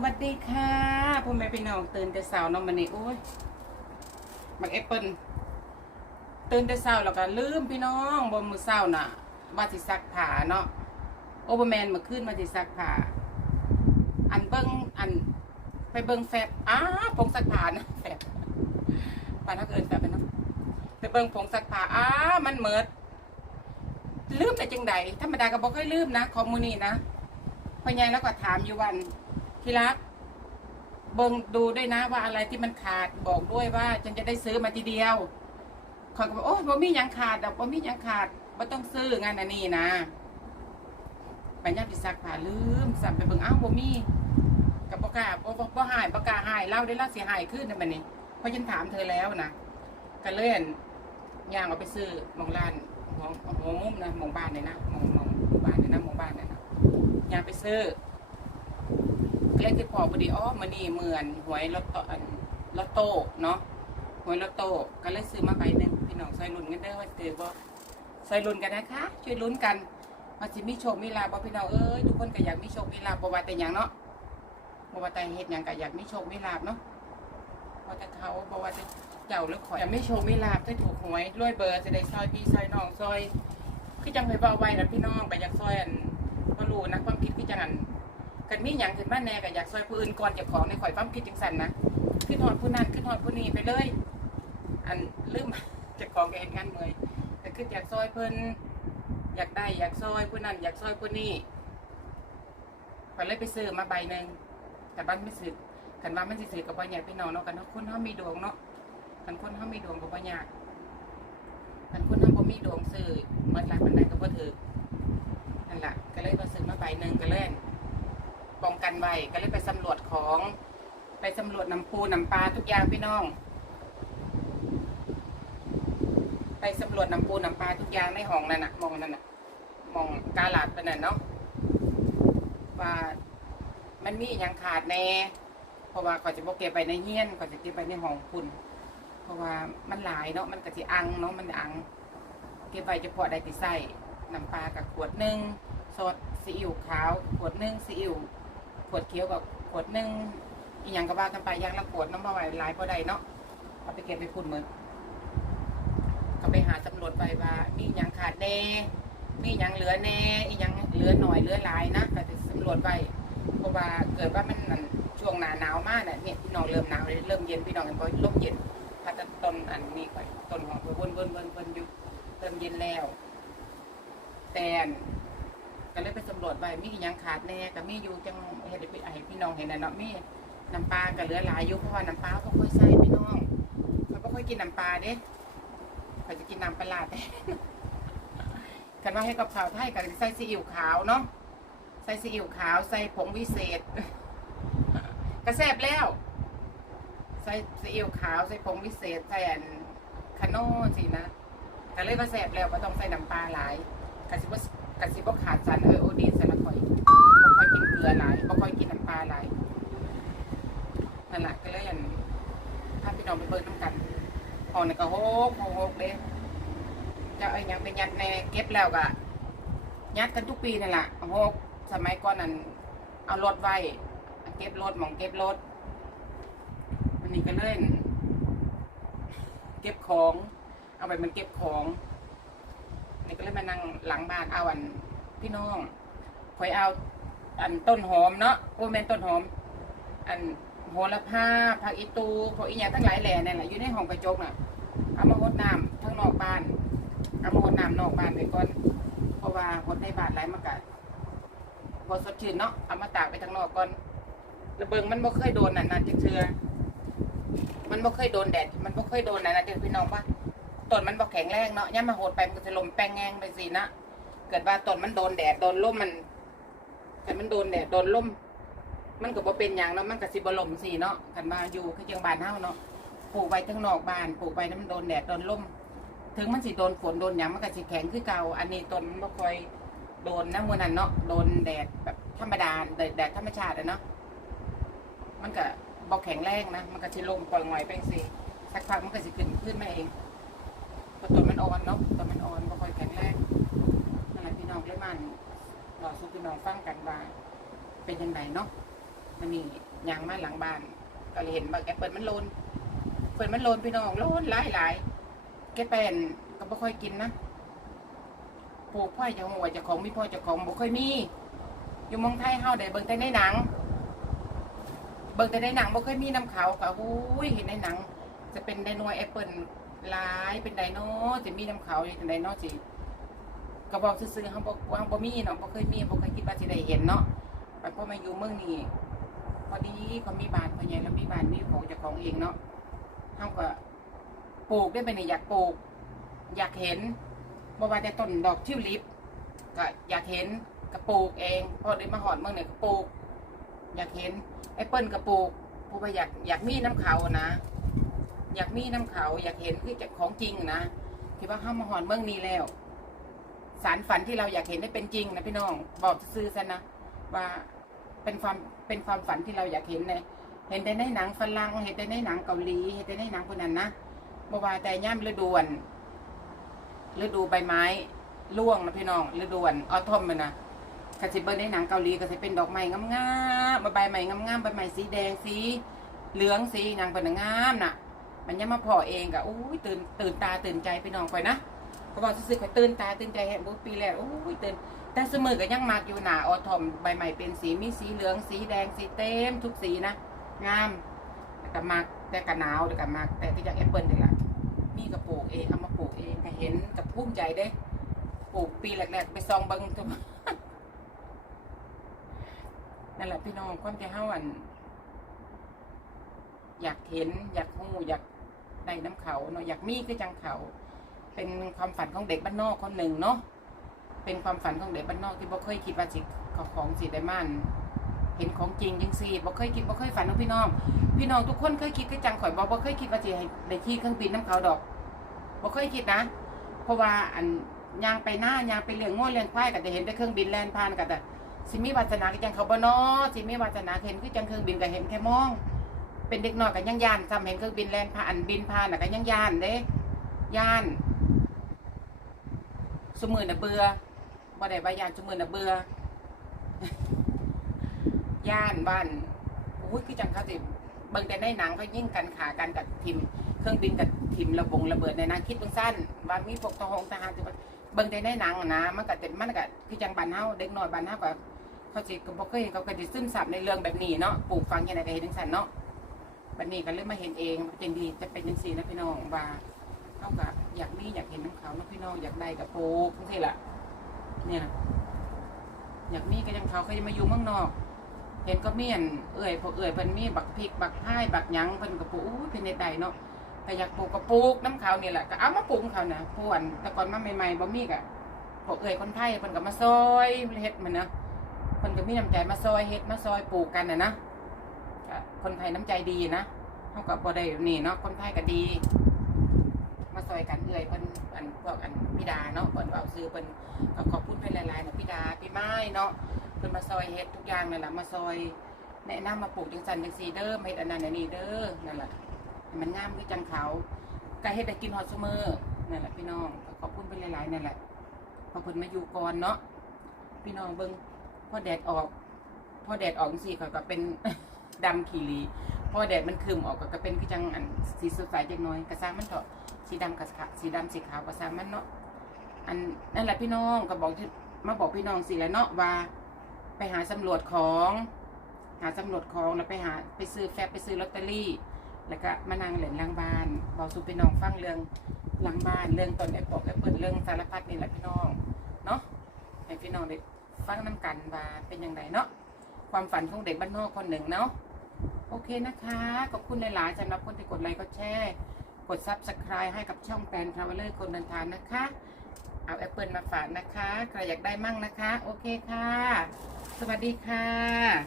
วัสดีค่ะพ่อแม่พี่น้องตื่นแต่เช้าเนาะมันนี่โอ้ยมักแอปเปิลตื่นแต่เช้าแล้วก็ลืมพี่น้องบนมือเช้าน่ะว่าสิซักผ้าเนาะโอเบอร์แมนมื่อคืนมาสิซักผ้าอันเบิ้งอันไปเบิ้งแฟบอ้าผงซักผ้านะแฟบปานักเอินแฟบไปเนาะไปเบิ้งผงซักผ้าอ้ามันเหมิดลืมแต่จังใดธรรมดาก็บ่ค่อยลืมนะของมูนี่นะพ่อใหญ่แล้วก็ถามอยู่วัน ที่รักเบิ่งดูด้วยนะว่าอะไรที่มันขาดบอกด้วยว่าฉันจะได้ซื้อมาทีเดียวเขาก็บอกโอ้ยบ่มีหยังขาดดอกบ่มีหยังขาดบ่ต้องซื้องานอันนี้นะไปย่ามสิซักผ้าลืมสั่นไปเบิ่งอ้าวบ่มีกับบ่กล้าบ่บ่บ่หายบ่กล้าหายเล่าได้เล่าเสิหายขึ้นในบัดนี้เพราะฉันถามเธอแล้วนะก็เล่นย่างเอาไปซื้อมองร้านหัวหัวมุมนะมองบ้านเนี่ยนะมองมองบ้านเนี่ยนะมองบ้านเนี่ยนะย่างไปซื้อ ก็เลยคือพอพอดีอ๋อมันนี่เหมือนหวยลอตโต้ลอตโต้เนาะหวยลอตโต้ก็เลยซื้อมาใบหนึ่งพี่น้องซอยลุ้นกันได้ว่าซื้อบ่ซอยลุ้นกันนะคะ ช่วยลุ้นกันว่าสิมีโชคมีลาบ่พี่น้องเอ้ยทุกคนก็อยากมีโชคมีลาบ่ว่าแต่หยังเนาะบ่ว่าแต่เฮ็ดหยังก็อยากมีโชคมีลาภเนาะบ่ว่าแต่เขาบ่ว่าแต่เจ้าหรือข่อยอยากมีโชคมีลาภได้ถูกหวยรวยเบอร์จะได้ซอยพี่ซอยน้องซอยคือจังเคยบอไว้นะพี่น้องก็อยากซอยอันบ่รู้นะความคิดคือจังอัน กันมีอย่างขึ้นมาแน่ก็อยากซอยผู้อื่นก่อนเจะของในข่อยความคิดจังสันนะขึ้นหอดผู้นั้นขึ้นหอดผู้นี้ไปเลย อันลืมเจะของแกเห็นงานเมอยแต่คืออยากซอยเพิ่นอยากได้อยากซอยผู้นั้นอยากซอยผู้นี้ข่อยเลยไปซื้อมาใบหนึ่งแต่บ้านไม่ซื้อกันว่ามันสิซื้อกับบ่ยากพี่น้องเนาะกันเนาะคนเฮามีดวงเนาะกันคนเฮามีดวงกับบ่ยากกันคนเฮาบ่มีดวงซื้อเมื่อไรมันได้ก็บ่ถือนั่นแหละก็เลยมาซื้อมาใบหนึ่งก็เล่น ป้องกันไว้ก็เลยไปสำรวจของ ไปสำรวจน้ำปูน้ำปลาทุกอย่างพี่น้อง ไปสำรวจน้ำปูน้ำปลาทุกอย่างในห้องนั่นน่ะมองนั่นน่ะมองกาลาดไปนั่นเนาะว่ามันมีอย่างขาดแน่เพราะว่าก่อนจะบอกเก็บไปในเฮียนก่อนจะเก็บไปในห้องคุณเพราะว่ามันหลายเนาะมันกะสิอังเนาะมันอัง เก็บไว้เฉพาะได้ติใส่น้ำปลากับขวดหนึ่งซอสซีอิ๊วขาวขวดหนึ่งซีอิ๊ว ขวดเขียวกับขวดหนึ่งอีหยังก็ว่ากันไปย่างละขวดน้ำมาไหวหลายพอได้เนาะเอาไปเก็บไปพุ่นมือก็ไปหาสำรวจไปว่า มีหยังขาดแน่ มีหยังเหลือแน่อีหยังเหลือหน่อยเหลือหลายนะก็จะสำรวจไปเพราะว่าเกิดว่ามันช่วงหนาหนาวมากเนี่ยเนี่ยพี่น้องเริ่มหนาวเลยเริ่มเย็นพี่น้องเห็นบ่ลมเย็นพัดต้นอันนี้ไปต้นของเพิ่นวนวนวนวนอยู่เริ่มเย็นแล้ว แต่น ก็เลยไปสำรวจไว้มีอหยังขาดแน่ก็มีอยู่จังเฮ็ดให้ให้พี่น้องเห็นนะเนาะมีน้ำปลาก็เหลือหลายอยู่เพราะว่าน้ำปลาบ่ค่อยใส่พี่น้องเขาบ่ค่อยกินน้ำปลาเด้เขาจะกินน้ำปลาร้าแต่กันว่าให้กับข้าวไทยก็ใส่ซีอิ๊วขาวเนาะใส่ซีอิ๊วขาวใส่ผงวิเศษ ก็แซ่บแล้ว ใส่ซีอิ๊วขาวใส่ผงวิเศษใส่อันคาโน่สินะก็เลยว่าแซ่บแล้วบ่ต้องใส่น้ำปลาหลายก็สิบ่กะสิบ่ขาด สันเออโอดีนสาคอยบ่ค่อยกินเกลือหลายบ่ค่อยกินน้ำปลาหลายนั่นแหละก็เลยอันพาพี่น้องไปเบิ่งน้ำกันหอนี่ก็โฮกโฮกโฮกเด้จะเอาหยังไปยัดแน่เก็บแล้วก็ยัดกันทุกปีนั่นแหละโฮกสมัยก่อนนั้นเอารถไว้เก็บรถมองเก็บรถวันนี้ก็เล่น เก็บของ เอาไปมันเก็บของนี่ก็เลยมานั่งหลังบ้านเอาอันพี่น้อง คอยเอาอันต้นหอมเนาะโอ้แม่นต้นหอม อันโหระพาผักอีตูพวกอีหยังทั้งหลายแหล่เนี่ยแหละอยู่ในห้องกระจกน่ะเอามาหดน้ำทั้งนอกบ้านเอามาหดน้ำนอกบ้านไปก่อนเพราะว่าหดในบ้านไหลมากะพอสดชื่นเนาะเอามาตากไปทางนอกก่อนระเบิงมันบ่เคยโดนนั่นนั่นจักเทือมันบ่เคยโดนแดด มันบ่เคยโดนนั่นนะเด็กพี่น้องปะต้นมันบอแข็งแรงเนาะย่ามาโหดไปมันก็จะลมแป้งแงงไปสินะเกิดว่าต้นมันโดนแดดโดนลมมัน แต่มันโดนแดดโดนลมมันก็บ่เป็นอย่างเนาะมันก็สิบ่ลมสิเนาะกันมาอยู่คือจังบานเฮาเนาะปลูกไว้ทั้งนอกบานปลูกไว้น้ำโดนแดดโดนลมถึงมันสิโดนฝนโดนหยังมันก็สิแข็งคือเก่าอันนี้ต้นมันบ่ค่อยโดนนะมื้อนั้นเนาะโดนแดดแบบธรรมดาแดดแดดธรรมชาติอะเนาะมันก็บ่แข็งแรงนะมันก็สิลมปล่อยงอยไปสิสักพักมันก็สิขึ้นขึ้นมาเองพราะต้นมันอ่อนเนาะต้นมันอ่อนบ่ค่อยแข็งแรงนั่นแหละพี่น้องเลยมัน เรอสู้พี่น้องฟังกันว่าเป็นยังไงเนาะมันนี่ยางมาหลังบ้าน ก็เลยเห็นว่าแอปเปิลมันโลนเปิลมันโลนพี่น้องโลนหลายหลายแกเป็นก็บ่ค่อยกินนะปลูกพ่อจะหัวจะของมีพ่อจะของบ่ค่อยมี อยู่มองไทยเฮาได้เบิ่งแต่ในหนัง เบิ่งแต่ในหนังบ่เคยมีน้ำเขาค่ะหูยเห็นในหนัง จะเป็นไดโนแอปเปิลหลายเป็นไดโนจะมีน้ำเขาเป็นไดโนสิ ก็บอกซื่อๆเฮาบ่ว่าบ่มีเนาะบ่เคยมีบ่เคยคิดว่าสิได้เห็นเนาะไปพอมาอยู่เมืองนี้พอดีเขามีบ้านพ่อใหญ่แล้วมีบ้านมีของจ้าของเองเนาะเฮาก็ปลูกได้ไปนี่อยากปลูก อยากเห็นบ่ว่าแต่ต้นดอกทิวลิปก็อยากเห็นก็ปลูกเองพอได้มาหอดเมืองเนี่ยก็ปลูก อยากเห็นแอปเปิลกระปลูกผู้ว่าอยากอยากมีน้ำเขานะอยากมีน้ำเขาอยากเห็นคือจากของจริงนะคิดว่าเข้ามาหอนเมืองนี้แล้ว สารฝันที่เราอยากเห็นได้เป็นจริงนะพี่น้องบอกซื้อซะนะว่าเป็นความเป็นความฝันที่เราอยากเห็นในเห็นแต่ในหนังฝรั่งเห็นแต่ในหนังเกาหลีเห็นแต่ในหนังคนนั้นนะบ่ว่าแต่ย่ำฤดูนฤดูใบไม้ร่วงนะพี่น้องฤดูนออทอมมันนะกสิเบิร์ในหนังเกาหลีก็จะเป็นดอกไม้งามๆใบใหม่งามๆใบใหม่สีแดงสีเหลืองสีนางเป็นงามน่ะ มันยังมาพอเองกะอุ้ยตื่นตื่นตาตื่นใจไปน้องไปนะ เขาบอกซื้อๆก็ตื่นตาตื่นใจเห็นบุปีแล้วอุ้ยตื่นแต่เสมอก็ยังมากอยู่หนาออทอมใบใหม่เป็นสีมีสีเหลืองสีแดงสีเต็มทุกสีนะงามแต่กมากแต่ก็หนาวแต่ก็มากแต่ที่อยากแอปเปิลนี่แหละมีกระปลูกเองเอามาปลูกเองก็เห็นกับภูมิใจเด้ปลูกปีแรกๆไปซองบิงทุกนั่นแหละพี่น้องความที่เฮาอัน อยากเห็น อยากหูอยากได้น้ำเขาเนาะอยากมีคือจังเขา เป็นความฝันของเด็กบ้านนอกคนหนึ่งเนาะเป็นความฝันของเด็กบ้านนอกที่บ่เคยคิดว่าสิขาของสิได้มันเห็นของจริงจังสิบ่เคยคิดบ่เคยฝันของพี่น้อง พี่น้องทุกคนเคยคิดคือจังข่อยบ่บ่เคยคิดว่าสิให้ได้ขี่เครื่องบินน้ำเขาดอกบ่เคยคิดนะ เพราะว่าอันยางไปหน้ายางไปเลี้ยงง้อเลี้ยงควายก็จะเห็นแต่เครื่องบินแล่นผ่านก็แต่สิมีวาสนาก็จังเขาบ่นอสิมีวาสนาเห็นคือจังเครื่องบินก็เห็นแค่มอง เป็นเด็กน้อยก็ยังย่านซ้ำเห็นเครื่องบินแล่นผ่านบินผ่านก็ยังย่านเด้ย่าน สมือน่ะเบื่อบ่ได้ว่าย่านสมือน่ะเบื่อย่านบ้านอุ้ยคือจังเขาสิเบิ่งแต่ในหนังเขายิ่งกันขากันกับทีมเครื่องบินกับทีมระบงระเบิดในนั้นคิดเบิ่งสั้นว่ามีพวกทหารทหารที่ว่าเบิ่งแต่ในหนังนะมันก็เต็มมันก็คือจังบ้านเฮาเด็กน้อยบ้านเฮาก็เขาสิก็บ่เคยเห็นเขาก็สิซึมซับในเรื่องแบบนี้เนาะปลูกฝังยังไงก็เห็นจังซั่นเนาะบัดนี้ก็เลยมาเห็นเองจริงดีจะเป็นจังซี่นะพี่น้องว่า เขาก็อยากมีอยากเห็นน้ำเขาเนาะพี่น้องอยากได้กับปลูกจังซี่ละเนี่ยอยากมีก็ยังเขาเขาจะมาอยู่เมืองนอก เห็นก็เมียนเอื่อยพวกเอื่อยเพิ่นมีบักพริกบักพายบักหยังเพิ่นก็ปลูกอู้เป็นในใดเนาะแต่อยากปลูกก็ปลูกน้ำเขานี่แหละก็เอามาปลูกของเขานะพวนแต่ก่อนมาใหม่ๆบ่มีก็พวกเอื่อยคนไทยเพิ่นก็มาซอยเฮ็ดมันเนาะคนก็มีน้ำใจมาซอยเฮ็ดมาซอยปลูกกันนะนะคนไทยน้ำใจดีนะเขาก็บ่ได้นี่เนาะคนไทยก็ดี มาซอยกันเอื้อยเพิ่นอันพวกอันพี่ดาเนาะเพิ่นเอาซื้อเพิ่นก็ขอบคุณเพิ่นหลายๆนะพี่ดาพี่ไม้เนาะเพิ่นมาซอยเฮ็ดทุกอย่างนั่นแหละมาซอยแนะนำมาปลูกจังซั่นจังซีเด้อมเฮ็ดอันนั้นอันนี้เด้อนั่นแหละมันงามคือจังเขาก็เฮ็ดได้กินฮอดซุมื้อนั่นแหละพี่น้องก็ขอบคุณเพิ่นหลายๆนั่นแหละพอเพิ่นมาอยู่ก่อนเนาะพี่น้องเบิ่งพอแดดออกพอแดดออกสิเขาก็เป็นดำขีรีพอแดดมันคืมออกก็เป็นคือจังอันสีสดใสจังน้อยกระซ้ามันเถอะ สีดำกับสีดำสีขาวกระซ้ามันเนาะอันนั่นแหละพี่น้องก็บอกมาบอกพี่น้องสิแล้วเนาะว่า ไปหาสำรวจของ หาสำรวจของแล้วไปหาไปซื้อแฟบไปซื้อลอตเตอรี่ แล้วก็มานั่งเหรียญลังบานบอกสู่พี่น้องฟังเรื่องหลังบานเรื่องต้นแอปเปิลแอปเปิลเรื่องสารพัดนี่แหละพี่น้องเนาะให้พี่น้องได้ฟังน้ำกันว่าเป็นยังไงเนาะความฝันของเด็กบ้านนอกคนหนึ่งเนาะโอเคนะคะขอบคุณหลายๆสำหรับคนที่กดไลค์กดแชร์ กด subscribe ให้กับช่องแฟนทราเวลเลอร์คนเดินทางนะคะ เอาแอปเปิลมาฝากนะคะ ใครอยากได้มั่งนะคะ โอเคค่ะ สวัสดีค่ะ